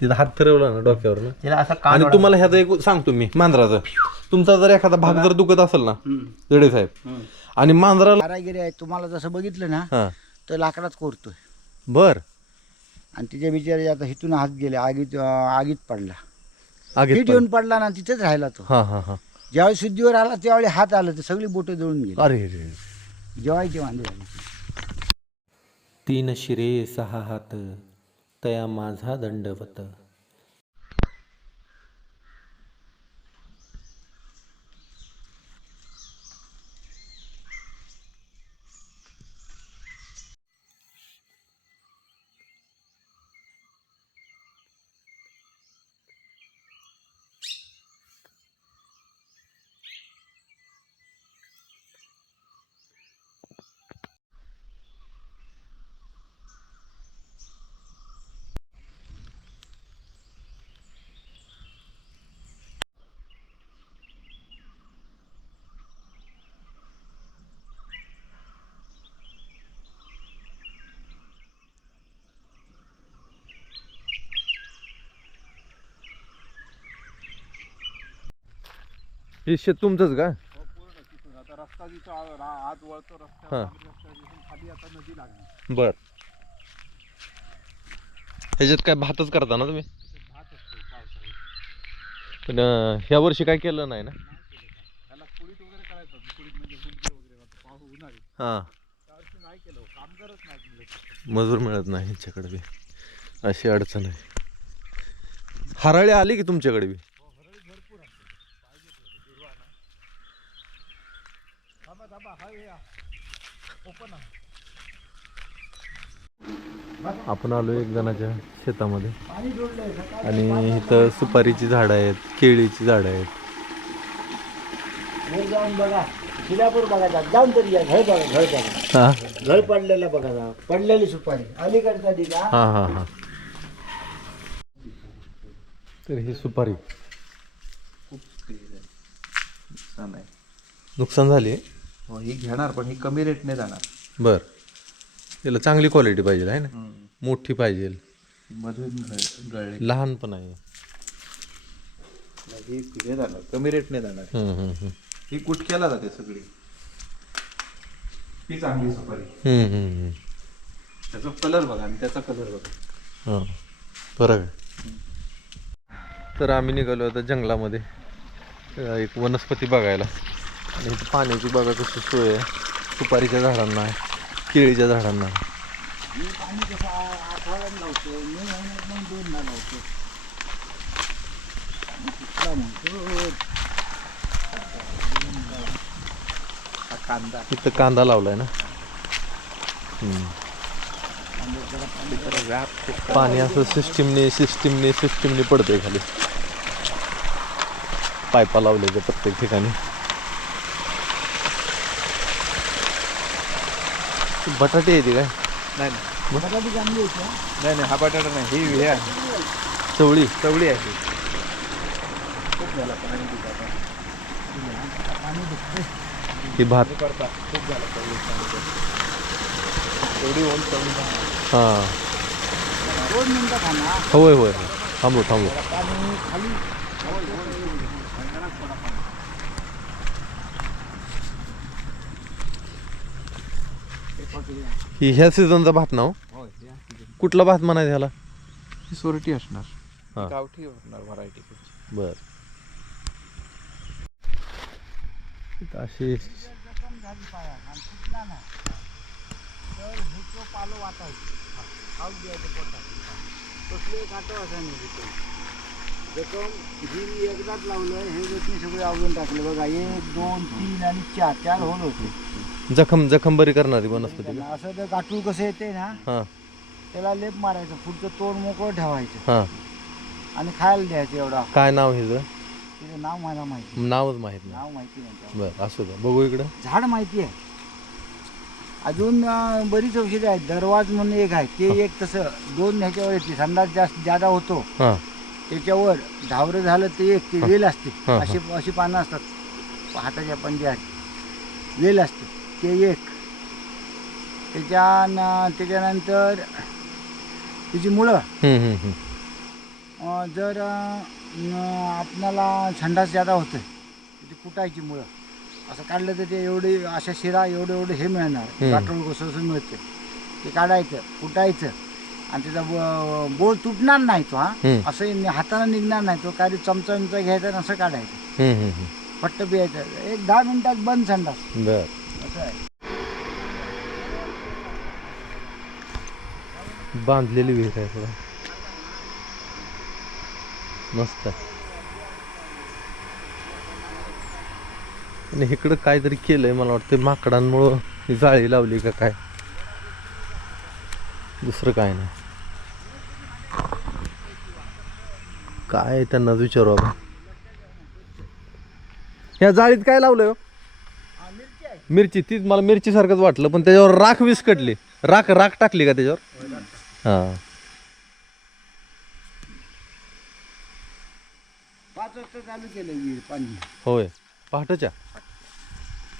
तिथं हात फिरवला ना डोक्यावर ना तिला असा कान आणि ओढा- तुम्हाला ह्याचा एक सांगतो मी मांजराचं. तुमचा जर एखादा भाग जर दुखत असेल ना जडे साहेब आणि मांजराला कारागिरी आहे तुम्हाला जसं बघितलं ना हा. तर लाकडात कोरतोय. बर. आणि तिच्या बिचारे आता इथून हात गेले आगीत अं, आगीत पडला. आगे फिट येऊन पडला ना तिथेच राहिला तो. हा हा हा. ज्यावेळी शुद्धीवर आला त्यावेळी हात आला तर सगळी बोटं जळून गेली. अरे रे जेवायचे वांदे झाले. तीन शिरे सहा हात. तया माझा दंडवत हे शेत तुमचंच का? हा बर. ह्याच्यात काय भातच करता ना तुम्ही? पण अं, ह्या वर्षी काय केलं नाही ना? हा. मजूर मिळत नाही ह्यांच्याकडे बी. अशी अडचण आहे. हराळी आली की तुमच्याकडे बी? आपण आलो एक जणाच्या शेतामध्ये. आणि इथं सुपारीची झाडं आहेत केळीची झाडं आहेत. घर जाऊन बघा. शिलापूर बघा जा. जाऊन तरी या. घर बघा घर बघा. हा. घर पडलेलं बघा. पडलेली सुपारी. अलीकडचा दिला. हा हा हा. तर ही सुपारी. नुकसान झाली हो ही घेणार पण ही कमी रेटने जाणार. बर. त्याला चांगली क्वालिटी पाहिजे आहे ना? मोठी पाहिजे. मधून गळ- गळली. लहान पण आहे. ही हे जाणार कमी रेटने जाणार. हम्म, हम्म, हम्म. ही कुटक्याला जाते सगळी? ही चांगली सुपारी. हम्म, हम्म, हम्म. त्याचा कलर बघा आणि त्याचा कलर बघा. हां फरक आहे. तर आम्ही निघालो आता जंगलामध्ये अं, एक वनस्पती बघायला. आणि इथं पाण्याची बघा कशी सोय आहे. सुपारीच्या झाडांना आहे. केळीच्या झाडांना आहे. पाणी कसं आठवड्यात लावतो मे महिन्यात मग दोनदा लावतो आणि म्हणतो हा कांदा इथं कांदा लावलाय ना. हम्म. पाणी असं सिस्टीमने सिस्टीमने सिस्टीमने पडतंय खाली. पायपा लावले प्रत्येक ठिकाणी. बटाटे येते काय? नाही नाही. बटाटी चांगली होती हा. नाही नाही हा बटाटा नाही ही हे आहे. चवळी. चवळी आहे ही. ही भात. करता. खूप झाला चवळी चवळी. हां. दोन मिनिटं खाना होय होय आणि खाली. ही ह्या सीझनचा भात ना हो? कुठला भात म्हणायचा ह्याला? सोरटी असणार. गावठी असणार व्हरायटी बर. अशी जखम हे एकदाच लावलं हे सगळे आवडून टाकले बघा एक दोन तीन आणि चार चार होल होते. जखम जखम बरी करणारी वनस्पती. का? असं जर गाठूळ कसं येते ना हां. त्याला लेप मारायचं पुढचं तोंड मोकळं ठेवायचं. हां. आणि खायला द्यायचं एवढा. काय नाव हिचं? तिचं नाव मला माहिती नावच माहीत नाही. नाव माहिती नाही त्याला. बर असू द्या बघू इकडं. झाड माहिती आहे. अजून अं, बरीच औषधं आहेत. दरवाज म्हणून एक आहे. ते एक तसं दोन ह्याच्यावर येते. संडास जास्त जादा होतो हां. त्याच्यावर धावरं झालं ते एक ते वेल असते. हा, अशी अशी पानं असतात. हाताच्या पंजात वेल असते. ते एक त्याच्यानंतर तिची मुळं. अं, जर अं, न- आपणाला संडास जादा होतं ती कुटायची मुळं असं काढलं तर ते एवढे अशा शिरा एवढे एवढे हे मिळणार. काटोळ घुसळून मिळते. ते काढायचं कुटायचं. आणि त्याचा ब- बोळ तुटणार नाही तो हा. हम्म. असं नि- हातानं निघणार नाही तो. काय चमचा घ्यायचा आणि असं काढायचं. हम्म, हम्म, हम्म. फट्ट पियायचं. एक दहा मिनिटात बंद संडास बर. बांधलेली विहीर आहे थोडा. मस्त आणि इकडं काहीतरी केलंय मला वाटतं माकडांमुळं ही जाळी लावली का काय. दुसरं काय नाही. काय आहे त्यांना विचारू आपण. या जाळीत काय लावलंय हो? मिरची तीच मला मिरची सारखंच वाटलं पण त्याच्यावर राख विस्कटली. राख राख टाकली का त्याच्यावर? हा. पाच वाजता चालू केलं विहीर पाणी. होय. पहाटच्या?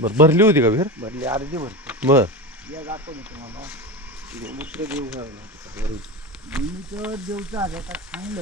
बर भरली होती का विहीर? भरली अर्धी भरते बर. या दाखवलं तुम्हाला गोमूत्र घालला भूमीचं देवचं चांगलं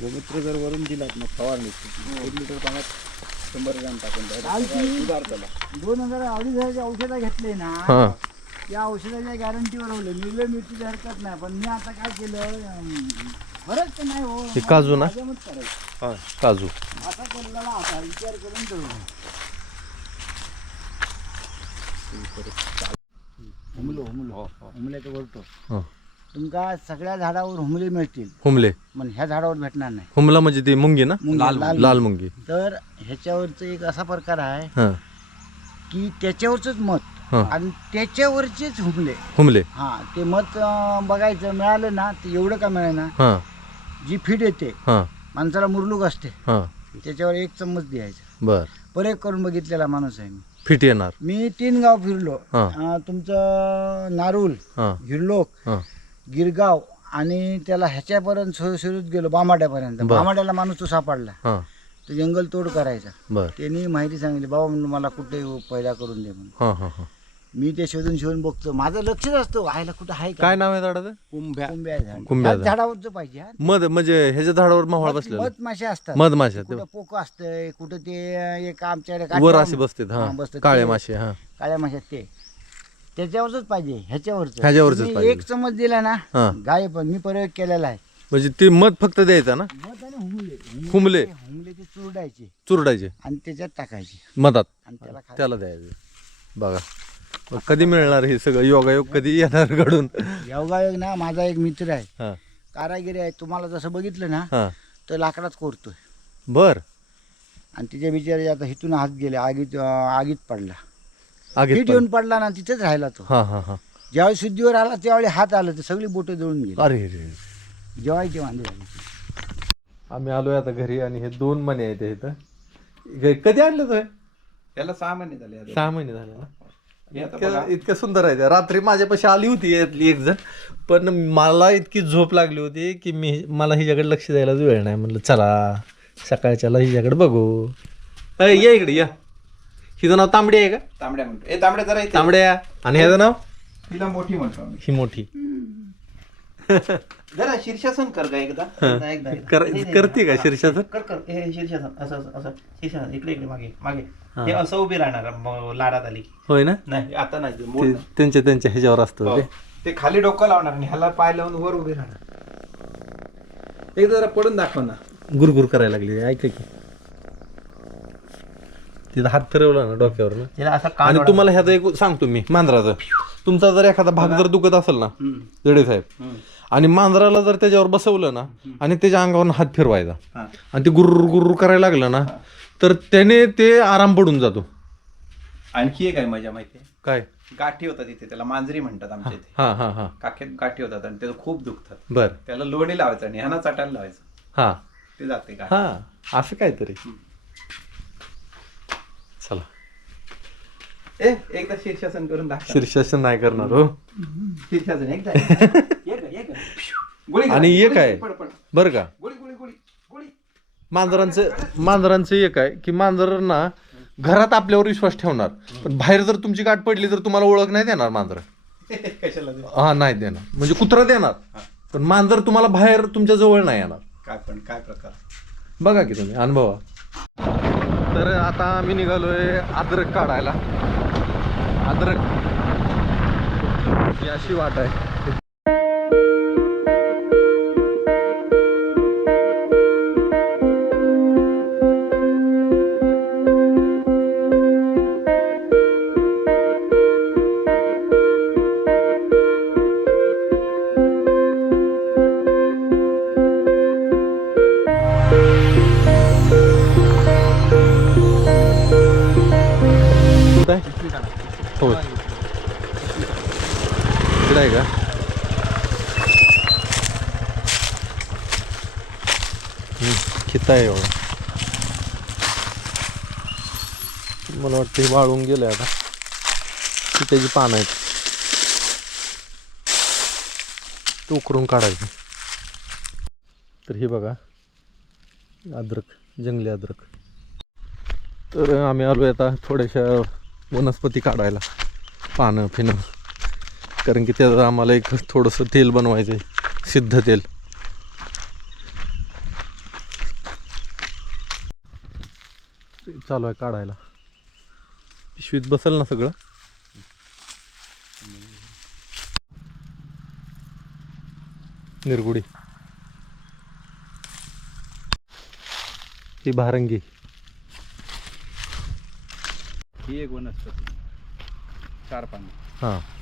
गोमूत्र जर वरून दिलात ना फवारणी. एक लिटर पाण्यात शंभर ग्रॅम टाकून द्या. दोन हजार अडीच हजारची औषधं घेतले ना हा त्या औषधाच्या गॅरंटीवर होलं निर्लय मिरचीची हरकत नाही पण मी आता काय केलं फरक तर नाही हो हे काजू ना? करायचं हा काजू असा केलेला आता विचार करून ठेवलं हुमलो हुमलो हुमल्याचं बोलतो हा तुमका सगळ्या झाडावर हुमले मिळतील. हुमले? पण ह्या झाडावर भेटणार नाही. हुमला म्हणजे ती मुंगी ना? मुंगी, लाल लाल लाल मुंगी. तर ह्याच्यावरचं एक असा प्रकार आहे हा. की त्याच्यावरच मत हा. आणि त्याच्यावरचेच हुमले. हुमले. हा ते मत अं, बघायचं मिळालं ना ते एवढं का मिळेना? हा. जी फीड येते हा. माणसाला मुरलूक असते. हा. त्याच्यावर एक चम्मच द्यायचं. बर. परत करून बघितलेला माणूस आहे मी. फिट येणार. मी तीन गाव फिरलो. हा. अं, तुमचं नारूल हा. हिरलोक हा. गिरगाव आणि त्याला ह्याच्यापर्यंत सुरू सुरूच गेलो बामाट्यापर्यंत. बर. बामाट्याला माणूस तो सापडला. हा. तो जंगल तोड करायचा. त्यांनी माहिती सांगितली बाबा म्हणून मला कुठे पैदा करून दे म्हणून. हा हा हा. मी ते शोधून शोधून बघतो. माझं लक्षच असतं व्हायला कुठं आहे का? काय नाव आहे झाडाचं कुंभ्या. कुंभ्या झाड. कुंभ्या ह्याच झाड. झाडावरचं पाहिजे हा. मध म्हणजे ह्याच्या झाडावर मावळ बसलेलं. मध मासे असतात. मधमाशा ते कुठं पोक असतंय कुठं ते एक आमच्याकडे वर काठ्यावर- असे बसतात हा, हा बसतात. काळे ते. मासे हा. काळ्या माशात ते. त्याच्यावरच पाहिजे ह्याच्यावरच. ह्याच्यावरचंच पाहिजे. एक चमच दिला ना हा. गाय पण मी प्रयोग केलेला आहे. म्हणजे ते मध फक्त द्यायचा ना? हुमले. हुमले. हुमले. ते चुरडायचे. चुरडायचे. आणि त्याच्यात टाकायचे. मधात. आणि त्याला खा- त्याला द्यायचे. बघा. मग कधी मिळणार हे सगळं? योगायोग कधी येणार घडून? योगायोग ना माझा एक मित्र आहे. हा. कारागिरी आहे. तुम्हाला जसं बघितलं ना हा. तर लाकडात कोरतोय. बर. आणि तिच्या बिचारे आता इथून हात गेले आगीत अं, आगीत पडला. फिट येऊन पडला ना तिथेच राहिला तो. हा हा हा. ज्यावेळी शुद्धीवर आला त्यावेळी हात आलं तर सगळी बोटं जळून गेली. अरे रे जेवायची वांदे झाली. आम्ही आलोय आता घरी आणि हे दोन मने आहेत हे इथं. हे कधी आणलं तो हे? त्याला सहा महिने झाले आता. सहा महिने झाले ना? हे आता इतकं बघा. इतकं सुंदर आहे. रात्री माझ्यापाशी आली होती यातली एक जण. पण मला इतकी झोप लागली होती की मी मला हिच्याकडे लक्ष द्यायला वेळ नाही. म्हणलं चला सकाळच्याला हिच्याकडे बघू. या इकडे या. हिचं नाव तांबडी आहे का? तांबड्या म्हणतो. ए तांबड्या जरा इथे. तांबड्या. आणि ह्याचं नाव? तिला मोठी म्हणतो आम्ही. ही मोठी. जरा शीर्षासन कर का एकदा. एकदा एकदा एकदा. कर- नाही, नाही, करते का हा. शीर्षासन? कर कर. हे शीर्षासन. असं असं असं. शीर्षासन. इकडे इकडे मागे मागे. हे. असं उभी राहणार म- लाडात आली की. होय ना? नाही आता नाही ते मोड ते नाही. त्यांच्या त्यांच्या ह्याच्यावर असतं हो. ते. ते खाली डोकं लावणार आणि ह्याला पाय लावून वर उभे राहणार. एकदा जरा पडून दाखव ना. गुरगुर करायला लागली. ऐका की. तिथं हात फिरवला ना डोक्यावर ना तिला असा कान आणि तुम्हाला ह्याचं एक सांगतो मी मांजराचं. तुमचा जर एखादा भाग जर दुखत असेल ना जडे साहेब. आणि मांजराला जर त्याच्यावर बसवलं ना आणि त्याच्या अंगावर हात फिरवायचा हा. आणि ते गुर्र गुर्र करायला लागलं ना तर त्याने ते आराम पडून जातो. आणखी एक आहे मजा माहितीये काय? गाठी होतात इथे त्याला मांजरी म्हणतात आमच्या इथे. हा हा हा. काखेत गाठी होतात आणि ते खूप दुखतात. बर. त्याला लोणी लावायचं आणि ह्याना चाटायला लावायचं. हा. ते जाते का हा असं काहीतरी चला ए एकदा शीर्षासन करून दाखव. शीर्षासन नाही करणार हो. शीर्षासन एकदा. गोळी घाल, आणि एक गोळी, आहे. पड, पड. बरं का? गोळी गोळी गोळी गोळी. मांजरांचं मांजरांचं एक आहे की मांजरांना घरात आपल्यावर विश्वास ठेवणार. पण बाहेर जर तुमची गाठ पडली तर तुम्हाला ओळख नाही देणार मांजर. कशाला देऊ? हा नाही देणार. म्हणजे कुत्रा देणार. पण मांजर तुम्हाला बाहेर तुमच्या जवळ नाही येणार. काय पण काय प्रकार? बघा की तुम्ही अनुभवा. तर आता आम्ही निघालोय अद्रक काढायला. अद्रक. ही अशी वाट आहे. आहे का? खिता आहे एवढा. मला वाटतं हे वाळून गेलं आता. ती त्याची पानं आहेत. ते उकरून काढायचं. तर हे बघा अद्रक जंगली अद्रक. तर आम्ही आलो आता थोड्याशा वनस्पती काढायला. पानं फिनं. कारण की त्याचं आम्हाला एक थोडंसं तेल बनवायचं आहे सिद्ध तेल. चालू आहे काढायला. पिशवीत बसेल ना सगळं? निरगुडी. ही भारंगी. ही एक वनस्पती. चार पानं. हां.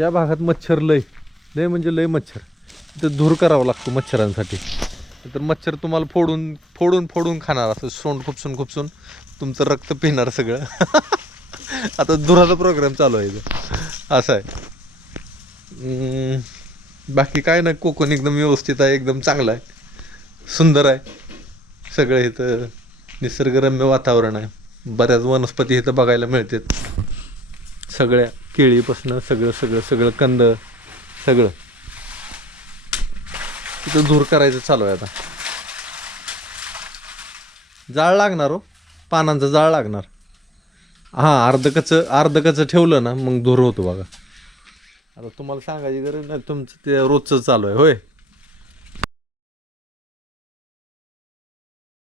या भागात मच्छर लय. लय म्हणजे लय मच्छर. तर धूर करावा लागतो मच्छरांसाठी. तर मच्छर तुम्हाला फोडून फोडून फोडून खाणार असं. सोंड खुपसून खुपसून तुमचं रक्त पिणार सगळं. आता धुराचा प्रोग्राम चालू आहे असं आहे. बाकी काय नाही कोकण एकदम व्यवस्थित आहे एकदम चांगला आहे. सुंदर आहे. सगळं इथं निसर्गरम्य वातावरण आहे. बऱ्याच वनस्पती इथं बघायला मिळतात. सगळ्या केळीपासनं सगळं सगळं सगळं कंद सगळं. तिथं धूर करायचं चालू आहे आता. जाळ लागणार हो. पानांचं जाळ लागणार. हां अर्धकचं अर्धकचं ठेवलं ना मग धूर होतो बघा. आता तुम्हाला सांगायची गरज नाही तुमचं ते रोजचं चालू आहे होय?